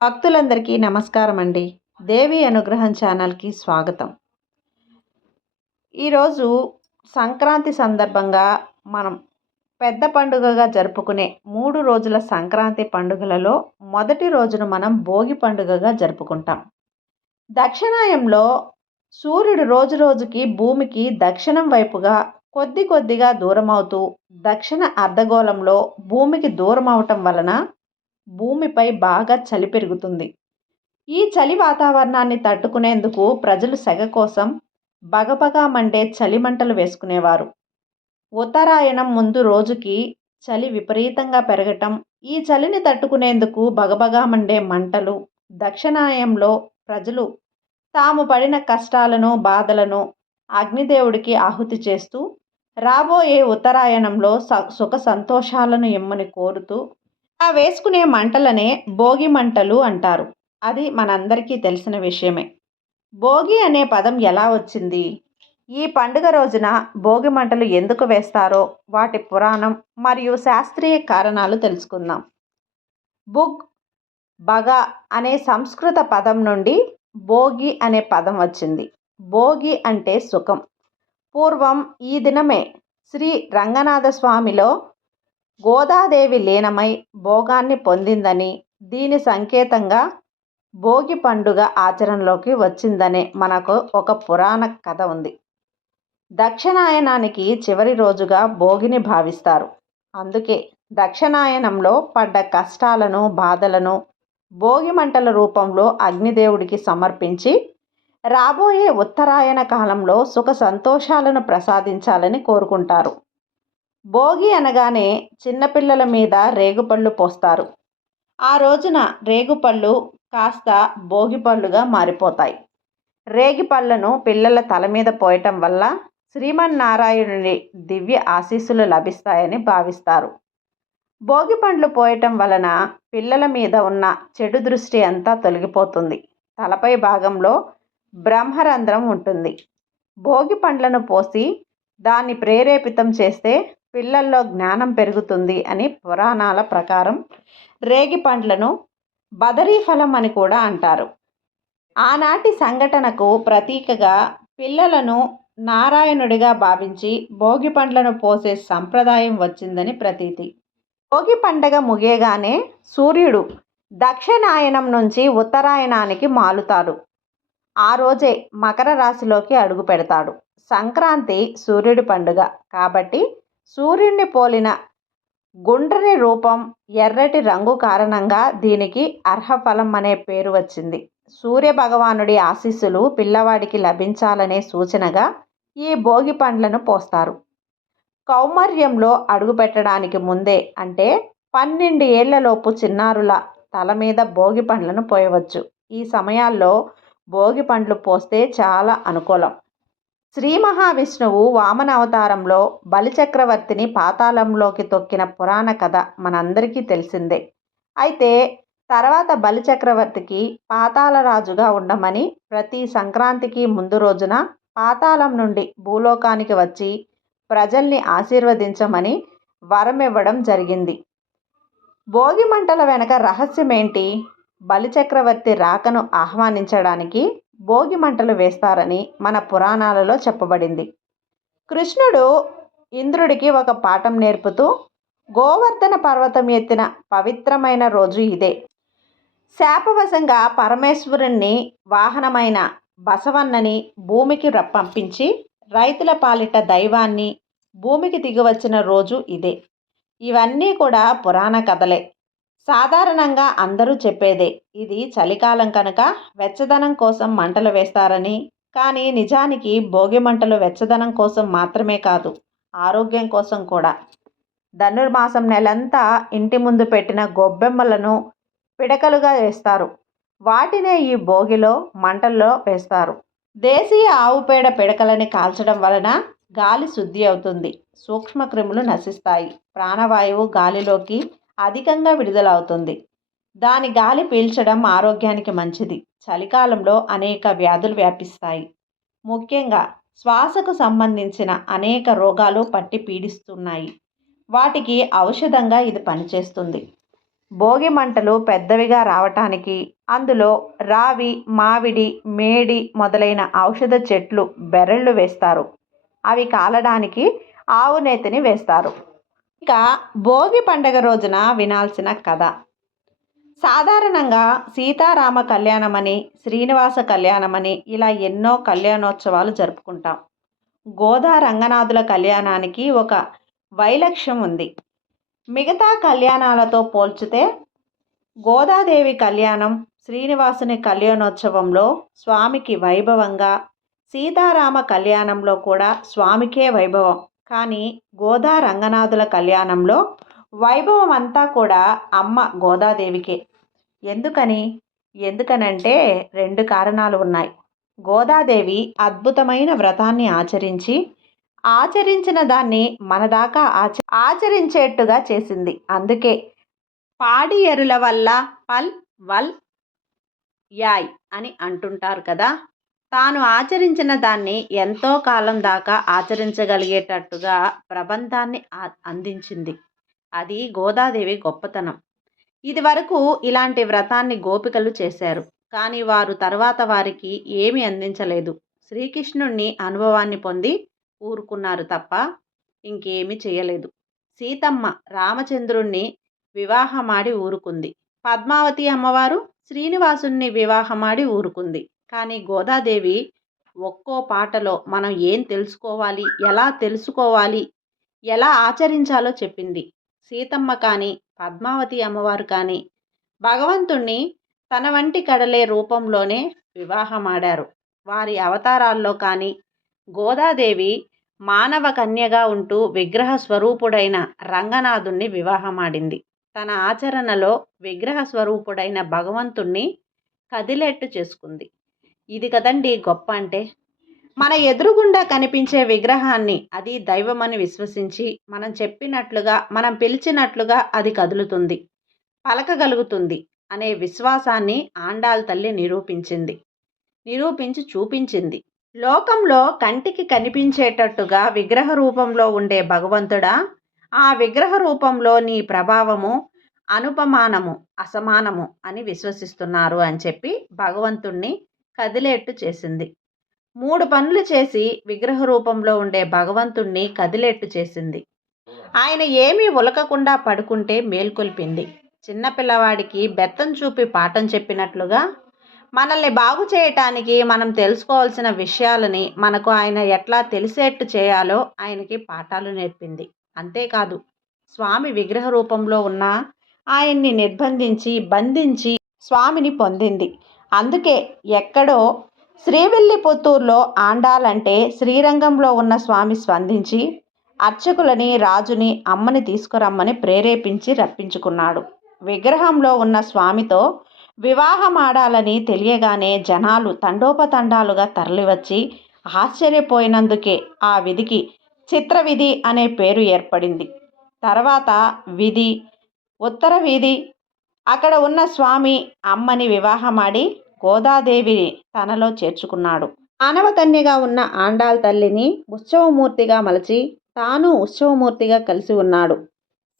భక్తులందరికీ నమస్కారం అండి. దేవి అనుగ్రహం ఛానల్‌కి స్వాగతం. ఈరోజు సంక్రాంతి సందర్భంగా మనం పెద్ద పండుగగా జరుపుకునే 3 రోజుల సంక్రాంతి పండుగలలో మొదటి రోజును మనం భోగి పండుగగా జరుపుకుంటాం. దక్షిణాయంలో సూర్యుడు రోజురోజుకి భూమికి దక్షిణం వైపుగా కొద్ది కొద్దిగా దూరమవుతూ దక్షిణ అర్ధగోళంలో భూమికి దూరమవటం వలన భూమిపై బాగా చలి పెరుగుతుంది. ఈ చలి వాతావరణాన్ని తట్టుకునేందుకు ప్రజలు సెగ కోసం బగబగా మండే చలిమంటలు వేసుకునేవారు. ఉత్తరాయణం ముందు రోజుకి చలి విపరీతంగా పెరగటం, ఈ చలిని తట్టుకునేందుకు బగబగా మండే మంటలు, దక్షిణాయంలో ప్రజలు తాము పడిన కష్టాలను, బాధలను అగ్నిదేవుడికి ఆహుతి చేస్తూ రాబోయే ఉత్తరాయణంలో సుఖ సంతోషాలను ఇమ్మని కోరుతూ ఆ వేసుకునే మంటలనే భోగి మంటలు అంటారు. అది మనందరికీ తెలిసిన విషయమే. భోగి అనే పదం ఎలా వచ్చింది? ఈ పండుగ రోజున భోగి మంటలు ఎందుకు వేస్తారో వాటి పురాణం మరియు శాస్త్రీయ కారణాలు తెలుసుకుందాం. బుగ్, బగ అనే సంస్కృత పదం నుండి భోగి అనే పదం వచ్చింది. భోగి అంటే సుఖం. పూర్వం ఈ దినమే శ్రీ రంగనాథ స్వామిలో గోదాదేవి లీనమై భోగాన్ని పొందిందని, దీని సంకేతంగా భోగి పండుగ ఆచరణలోకి వచ్చిందనే మనకు ఒక పురాణ కథ ఉంది. దక్షిణాయనానికి చివరి రోజుగా భోగిని భావిస్తారు. అందుకే దక్షిణాయనంలో పడ్డ కష్టాలను, బాధలను భోగి మంటల రూపంలో అగ్నిదేవుడికి సమర్పించి రాబోయే ఉత్తరాయణ కాలంలో సుఖ సంతోషాలను ప్రసాదించాలని కోరుకుంటారు. భోగి అనగానే చిన్నపిల్లల మీద రేగుపళ్ళు పోస్తారు. ఆ రోజున రేగుపళ్ళు కాస్త భోగిపళ్ళుగా మారిపోతాయి. రేగిపళ్ళను పిల్లల తల మీద పోయటం వల్ల శ్రీమన్నారాయణుని దివ్య ఆశీస్సులు లభిస్తాయని భావిస్తారు. భోగి పండ్లు పోయటం వలన పిల్లల మీద ఉన్న చెడు దృష్టి అంతా తొలగిపోతుంది. తలపై భాగంలో బ్రహ్మరంధ్రం ఉంటుంది. భోగి పండ్లను పోసి దాన్ని ప్రేరేపితం చేస్తే పిల్లల్లో జ్ఞానం పెరుగుతుంది అని పురాణాల ప్రకారం రేగి పండ్లను బదరీ ఫలం అని కూడా అంటారు. ఆనాటి సంఘటనకు ప్రతీకగా పిల్లలను నారాయణుడిగా భావించి భోగి పండ్లను పోసే సంప్రదాయం వచ్చిందని ప్రతీతి. భోగి పండగ ముగియగానే సూర్యుడు దక్షిణాయనం నుంచి ఉత్తరాయణానికి మాలుతాడు. ఆ రోజే మకర రాశిలోకి అడుగు పెడతాడు. సంక్రాంతి సూర్యుడి పండుగ కాబట్టి సూర్యుడిని పోలిన గుండ్రని రూపం, ఎర్రటి రంగు కారణంగా దీనికి అర్హఫలం అనే పేరు వచ్చింది. సూర్య భగవానుడి ఆశీస్సులు పిల్లవాడికి లభించాలనే సూచనగా ఈ భోగి పండ్లను పోస్తారు. కౌమార్యంలో అడుగుపెట్టడానికి ముందే అంటే 12 ఏళ్లలోపు చిన్నారుల తల మీద భోగి పండ్లను పోయవచ్చు. ఈ సమయాల్లో భోగి పండ్లు పోస్తే చాలా అనుకూలం. శ్రీ మహావిష్ణువు వామన అవతారంలో బలిచక్రవర్తిని పాతాళంలోకి తొక్కిన పురాణ కథ మనందరికీ తెలిసిందే. అయితే తర్వాత బలిచక్రవర్తికి పాతాళరాజుగా ఉండమని ప్రతి సంక్రాంతికి ముందు రోజున పాతాళం నుండి భూలోకానికి వచ్చి ప్రజల్ని ఆశీర్వదించమని వరమివ్వడం జరిగింది. భోగి మంటల వెనక రహస్యమేంటి? బలిచక్రవర్తి రాకను ఆహ్వానించడానికి భోగి మంటలు వేస్తారని మన పురాణాలలో చెప్పబడింది. కృష్ణుడు ఇంద్రుడికి ఒక పాఠం నేర్పుతూ గోవర్ధన పర్వతం ఎత్తిన పవిత్రమైన రోజు ఇదే. శాపవశంగా పరమేశ్వరుణ్ణి వాహనమైన బసవన్నని భూమికి పంపించి రైతుల పాలిట దైవాన్ని భూమికి దిగివచ్చిన రోజు ఇదే. ఇవన్నీ కూడా పురాణ కథలే. సాధారణంగా అందరూ చెప్పేదే. ఇది చలికాలం కనుక వెచ్చదనం కోసం మంటలు వేస్తారని. కానీ నిజానికి భోగి మంటలు వెచ్చదనం కోసం మాత్రమే కాదు, ఆరోగ్యం కోసం కూడా. ధనుర్మాసం నెలంతా ఇంటి ముందు పెట్టిన గొబ్బెమ్మలను పిడకలుగా వేస్తారు. వాటినే ఈ భోగిలో మంటల్లో వేస్తారు. దేశీయ ఆవు పేడ పిడకలని కాల్చడం వలన గాలి శుద్ధి అవుతుంది, సూక్ష్మక్రిములు నశిస్తాయి, ప్రాణవాయువు గాలిలోకి అధికంగా విడుదలవుతుంది. దాని గాలి పీల్చడం ఆరోగ్యానికి మంచిది. చలికాలంలో అనేక వ్యాధులు వ్యాపిస్తాయి. ముఖ్యంగా శ్వాసకు సంబంధించిన అనేక రోగాలు పట్టి పీడిస్తున్నాయి. వాటికి ఔషధంగా ఇది పనిచేస్తుంది. భోగి మంటలు పెద్దవిగా రావటానికి అందులో రావి, మామిడి, మేడి మొదలైన ఔషధ చెట్లు బెరళ్ళు వేస్తారు. అవి కాలడానికి ఆవు నేతిని వేస్తారు. ఇక భోగి పండగ రోజున వినాల్సిన కథ. సాధారణంగా సీతారామ కళ్యాణమని, శ్రీనివాస కళ్యాణమని ఇలా ఎన్నో కళ్యాణోత్సవాలు జరుపుకుంటాం. గోదా రంగనాథుల కళ్యాణానికి ఒక వైలక్ష్యం ఉంది. మిగతా కళ్యాణాలతో పోల్చితే గోదాదేవి కళ్యాణం, శ్రీనివాసుని కళ్యాణోత్సవంలో స్వామికి వైభవంగా, సీతారామ కళ్యాణంలో కూడా స్వామికే వైభవం. కానీ గోదా రంగనాథుల కళ్యాణంలో వైభవం అంతా కూడా అమ్మ గోదాదేవికే. ఎందుకనంటే 2 కారణాలు ఉన్నాయి. గోదాదేవి అద్భుతమైన వ్రతాన్ని ఆచరించిన దాన్ని మన దాకా ఆచరించేట్టుగా చేసింది. అందుకే పాడి ఎరుల వల్ల పల్ వల్ యాయ్ అని అంటుంటారు కదా. తాను ఆచరించిన దాన్ని ఎంతో కాలం దాకా ఆచరించగలిగేటట్టుగా ప్రబంధాన్ని అందించింది. అది గోదాదేవి గొప్పతనం. ఇది వరకు ఇలాంటి వ్రతాన్ని గోపికలు చేశారు. కానీ వారు తర్వాత వారికి ఏమీ అందించలేదు. శ్రీకృష్ణుణ్ణి అనుభవాన్ని పొంది ఊరుకున్నారు తప్ప ఇంకేమీ చేయలేదు. సీతమ్మ రామచంద్రుణ్ణి వివాహమాడి ఊరుకుంది. పద్మావతి అమ్మవారు శ్రీనివాసుణ్ణి వివాహమాడి ఊరుకుంది. కానీ గోదాదేవి ఒక్కో పాటలో మనం ఏం తెలుసుకోవాలి, ఎలా తెలుసుకోవాలి, ఎలా ఆచరించాలో చెప్పింది. సీతమ్మ కానీ, పద్మావతి అమ్మవారు కానీ భగవంతుణ్ణి తన వంటి కడలే రూపంలోనే వివాహమాడారు. వారి అవతారాల్లో కానీ గోదాదేవి మానవ కన్యగా ఉంటూ విగ్రహ స్వరూపుడైన రంగనాథుణ్ణి వివాహమాడింది. తన ఆచరణలో విగ్రహ స్వరూపుడైన భగవంతుణ్ణి కదిలేట్టు చేసుకుంది. ఇది కదండి గొప్ప అంటే. మన ఎదురుగుండా కనిపించే విగ్రహాన్ని అది దైవమని విశ్వసించి మనం చెప్పినట్లుగా, మనం పిలిచినట్లుగా అది కదులుతుంది, పలకగలుగుతుంది అనే విశ్వాసాన్ని ఆండాళ్ తల్లి నిరూపించి చూపించింది. లోకంలో కంటికి కనిపించేటట్టుగా విగ్రహ రూపంలో ఉండే భగవంతుడా, ఆ విగ్రహ రూపంలో నీ ప్రభావము అనుపమానము, అసమానము అని విశ్వసిస్తున్నారు అని చెప్పి భగవంతుణ్ణి కదిలేట్టు చేసింది. 3 పనులు చేసి విగ్రహ రూపంలో ఉండే భగవంతుణ్ణి కదిలేట్టు చేసింది. ఆయన ఏమీ ఉలకకుండా పడుకుంటే మేల్కొల్పింది. చిన్నపిల్లవాడికి బెత్తం చూపి పాఠం చెప్పినట్లుగా మనల్ని బాగు చేయటానికి మనం తెలుసుకోవాల్సిన విషయాలని మనకు ఆయన ఎట్లా తెలిసేట్టు చేయాలో ఆయనకి పాఠాలు నేర్పింది. అంతేకాదు, స్వామి విగ్రహ రూపంలో ఉన్న ఆయన్ని బంధించి స్వామిని పొందింది. అందుకే ఎక్కడో శ్రీవిల్లిపుత్తూరులో ఆండాలంటే శ్రీరంగంలో ఉన్న స్వామి స్పందించి అర్చకులని, రాజుని, అమ్మని తీసుకురమ్మని ప్రేరేపించి రప్పించుకున్నాడు. విగ్రహంలో ఉన్న స్వామితో వివాహమాడాలని తెలియగానే జనాలు తండోపతండాలుగా తరలివచ్చి ఆశ్చర్యపోయినందుకే ఆ విధికి చిత్రవిధి అనే పేరు ఏర్పడింది. తర్వాత వీధి, ఉత్తర వీధి, అక్కడ ఉన్న స్వామి అమ్మని వివాహమాడి గోదాదేవిని తనలో చేర్చుకున్నాడు. మానవకన్యగా ఉన్న ఆండాళ్ తల్లిని ఉత్సవమూర్తిగా మలచి తాను ఉత్సవమూర్తిగా కలిసి ఉన్నాడు.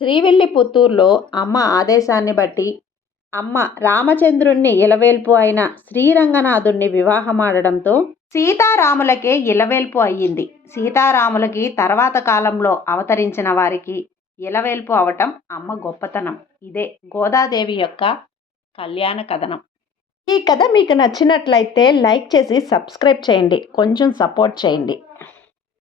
శ్రీవిల్లిపుత్తూరులో అమ్మ ఆదేశాన్ని బట్టి అమ్మ రామచంద్రుణ్ణి ఇలవేల్పు అయిన శ్రీరంగనాథుణ్ణి వివాహమాడడంతో సీతారాములకే ఇలవేల్పు అయ్యింది. సీతారాములకి తర్వాత కాలంలో అవతరించిన వారికి ఇలవేల్పు అవటం అమ్మ గొప్పతనం. ఇదే గోదాదేవి యొక్క కళ్యాణ కథనం. ఈ కథ మీకు నచ్చినట్లయితే లైక్ చేసి సబ్స్క్రైబ్ చేయండి, కొంచెం సపోర్ట్ చేయండి.